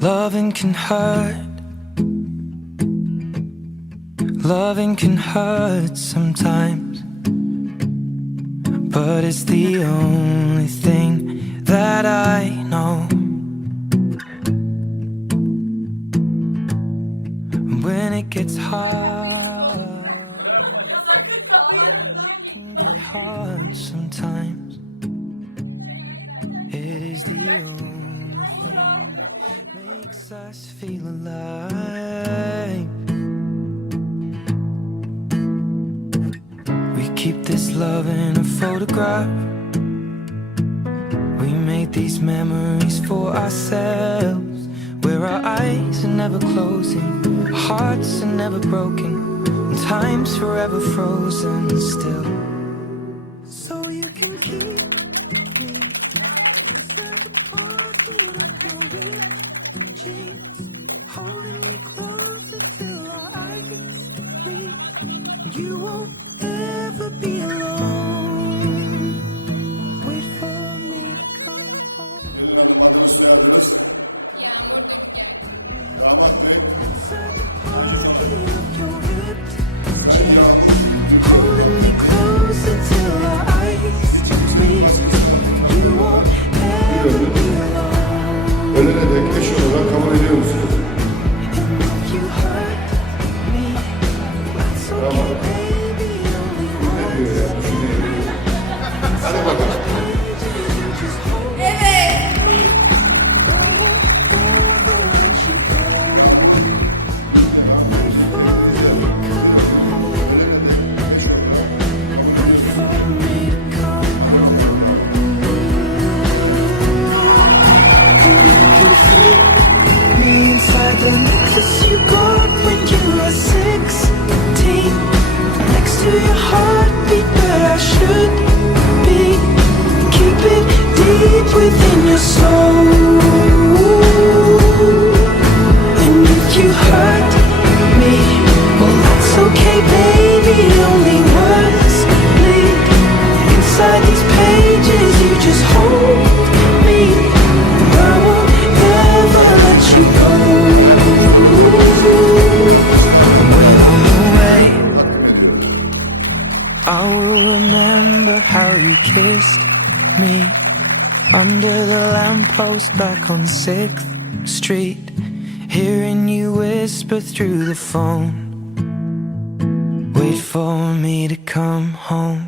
Loving can hurt. Loving can hurt sometimes, but it's the only thing that I know. When it gets hard, it can get hard sometimes. It is the only thing that makes us feel alive. We keep this love in a photograph. We made these memories for ourselves, where our eyes are never closing, hearts are never broken, and time's forever frozen still. So you can keep me inside the pocket of your ripped jeans, holding me closer till our eyes meet. You won't ever be alone. Wait for me to come home. Inside the pocket of your ripped jeans, holding me closer till our eyes meet. You won't ever be alone. Ölene dek eş olarak kabul ediyor musunuz? And if you hurt me, that's okay, baby. Only Ne diyor ya? Düşünüyor. Hadi bakalım. just hold me. Never let you go. Wait for me to come home. Wait for me to come home. And you can feel me inside the necklace you got when you were 16, next to your heartbeat where I should be. Keep it deep within your soul. And if you hurt me, well that's okay, baby. Only words bleed inside these pages. You just hold me. I won't ever let you go. When I'm away, I will remember how you kissed me under the lamppost back on 6th Street, hearing you whisper through the phone. Wait for me to come home.